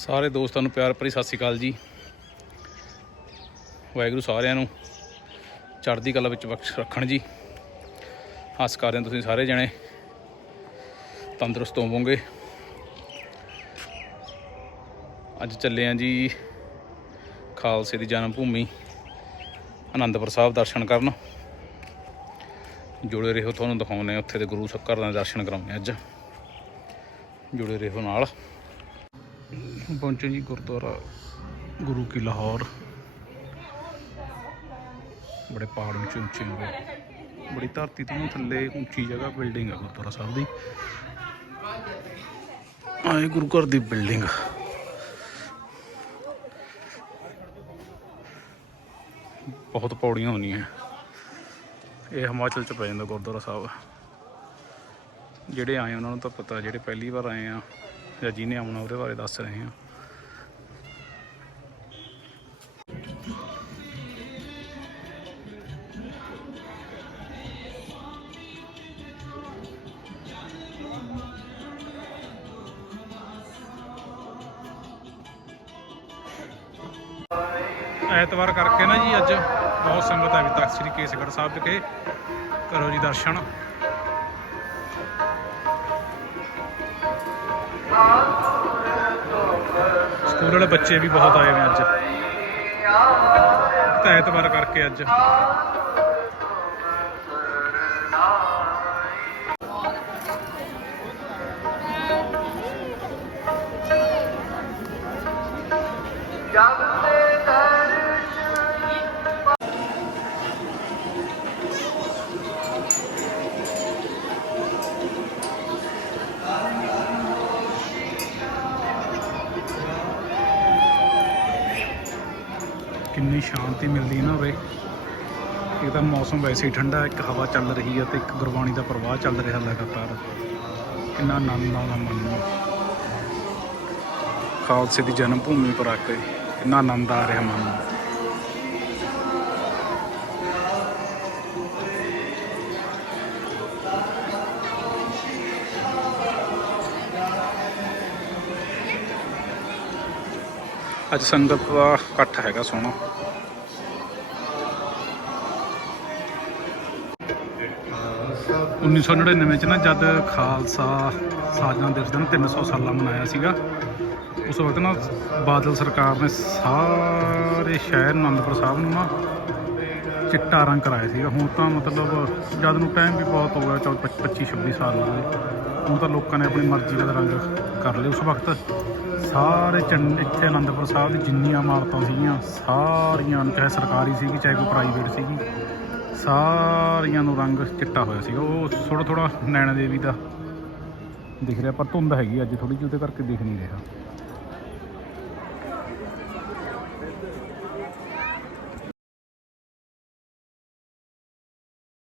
ਸਾਰੇ ਦੋਸਤਾਂ ਨੂੰ ਪਿਆਰ ਭਰੀ ਸਤਿ ਸ਼੍ਰੀ ਅਕਾਲ ਜੀ। ਵਾਹਿਗੁਰੂ ਸਾਰਿਆਂ ਨੂੰ ਚੜ੍ਹਦੀ ਕਲਾ ਵਿੱਚ ਬਖਸ਼ ਰੱਖਣ ਜੀ। ਆਸ ਕਰਦੇ ਹਾਂ ਤੁਸੀਂ ਸਾਰੇ ਜਣੇ ਤੰਦਰੁਸਤ ਹੋਵੋਗੇ। ਅੱਜ ਚੱਲੇ ਆਂ ਜੀ ਖਾਲਸੇ ਦੀ ਜਨਮ ਭੂਮੀ, ਆਨੰਦਪੁਰ ਸਾਹਿਬ ਦਰਸ਼ਨ ਕਰਨ। ਜੁੜੇ ਰਹੋ ਤੁਹਾਨੂੰ ਦਿਖਾਉਂਦੇ ਉੱਥੇ ਦੇ ਗੁਰੂ ਘਰ ਦੇ ਦਰਸ਼ਨ ਕਰਾਉਂਦੇ ਅੱਜ। ਜੁੜੇ ਰਹੋ ਨਾਲ। ਪਹੁੰਚੇ ਜੀ ਗੁਰਦੁਆਰਾ ਗੁਰੂ ਕੀ ਲਾਹੌਰ। ਬੜੇ ਪਹਾੜ ਉੱਚੇ ਉੱਚੇ ਨੇ ਬੜੀ ਧਰਤੀ ਤੋਂ ਥੱਲੇ ਉੱਚੀ ਜਗ੍ਹਾ ਬਿਲਡਿੰਗ ਆ ਗੁਰਦੁਆਰਾ ਸਾਹਿਬ ਦੀ। ਆਏ ਗੁਰੂ ਘਰ ਦੀ ਬਿਲਡਿੰਗ ਬਹੁਤ ਪੌੜੀਆਂ ਹੁੰਦੀਆਂ ਇਹ ਹਿਮਾਚਲ ਚ ਪੈ ਜਾਂਦਾ ਗੁਰਦੁਆਰਾ ਸਾਹਿਬ। ਜਿਹੜੇ ਆਏ ਉਹਨਾਂ ਨੂੰ ਤਾਂ ਪਤਾ, ਜਿਹੜੇ ਪਹਿਲੀ ਵਾਰ ਆਏ ਆ ਜਾਂ ਜਿਹਨੇ ਆਉਣਾ ਉਹਦੇ ਬਾਰੇ ਦੱਸ ਰਹੇ ਹਾਂ। ਐਤਵਾਰ ਕਰਕੇ ਨਾ ਜੀ ਅੱਜ ਬਹੁਤ ਸੰਗਤ ਹੈ ਵੀ ਤਖਤ ਸ੍ਰੀ ਕੇਸਗੜ੍ਹ ਸਾਹਿਬ ਵਿਖੇ ਕਰੋ ਜੀ ਦਰਸ਼ਨ। ਸਕੂਲ ਵਾਲੇ ਬੱਚੇ ਵੀ ਬਹੁਤ ਆਏ ਨੇ ਅੱਜ। ਤਾਂ ਐਤਵਾਰ ਕਰਕੇ ਅੱਜ। ਕਿੰਨੀ ਸ਼ਾਂਤੀ ਮਿਲਦੀ ਨਾ ਉਰੇ ਇਹ ਤਾਂ ਮੌਸਮ ਵੈਸੇ ਹੀ ਠੰਡਾ, ਇੱਕ ਹਵਾ ਚੱਲ ਰਹੀ ਹੈ ਤੇ ਇੱਕ ਗੁਰਬਾਣੀ ਦਾ ਪ੍ਰਵਾਹ ਚੱਲ ਰਿਹਾ ਲਗਾਤਾਰ। ਕਿੰਨਾ ਆਨੰਦ ਆਉਂਦਾ ਮਨ ਨੂੰ। ਖਾਲਸੇ ਦੀ ਜਨਮ ਭੂਮੀ ਪਰ ਆ ਕੇ ਕਿੰਨਾ ਆਨੰਦ ਆ ਰਿਹਾ ਮਨ ਨੂੰ। ਅੱਜ ਸੰਗਤ ਦਾ ਇਕੱਠ ਹੈਗਾ ਸੋਹਣਾ। ਉੱਨੀ ਸੌ ਨੜਿਨਵੇਂ ਚ ਨਾ ਜਦ ਖਾਲਸਾ ਸਾਜਨਾ ਦਿਵਸ ਦਿਨ 300 ਸਾਲਾਂ ਮਨਾਇਆ ਸੀਗਾ, ਉਸ ਵਕਤ ਨਾ ਬਾਦਲ ਸਰਕਾਰ ਨੇ ਸਾਰੇ ਸ਼ਹਿਰ ਅਨੰਦਪੁਰ ਸਾਹਿਬ ਨੂੰ ਨਾ ਚਿੱਟਾ ਰੰਗ ਕਰਾਇਆ ਸੀਗਾ। ਹੁਣ ਤਾਂ ਮਤਲਬ ਜਦ ਨੂੰ ਟਾਈਮ ਵੀ ਬਹੁਤ ਹੋ ਗਿਆ 25 26 ਸਾਲ ਹੋ ਗਏ। ਹੁਣ ਤਾਂ ਲੋਕਾਂ ਨੇ ਆਪਣੀ ਮਰਜ਼ੀ ਦਾ ਰੰਗ ਕਰ ਲਏ ਉਸ ਵਕਤ। ਸਾਰੇ ਚੰਡ ਇੱਥੇ ਅਨੰਦਪੁਰ ਸਾਹਿਬ ਦੀ ਜਿੰਨੀਆਂ ਇਮਾਰਤਾਂ ਸੀਗੀਆਂ, ਸਾਰੀਆਂ ਚਾਹੇ ਸਰਕਾਰੀ ਸੀਗੀ, ਚਾਹੇ ਕੋਈ ਪ੍ਰਾਈਵੇਟ ਸੀਗੀ, ਸਾਰੀਆਂ ਨੂੰ ਰੰਗ ਚਿੱਟਾ ਹੋਇਆ ਸੀਗਾ। ਉਹ ਥੋੜਾ ਥੋੜਾ ਨੈਣਾ ਦੇਵੀ ਦਾ ਦਿਖ ਰਿਹਾ, ਪਰ ਧੁੰਦ ਹੈਗੀ ਅੱਜ ਥੋੜੀ ਜਿਹੀ ਉਹਦੇ ਕਰਕੇ ਦਿਖ ਨਹੀਂ ਰਿਹਾ।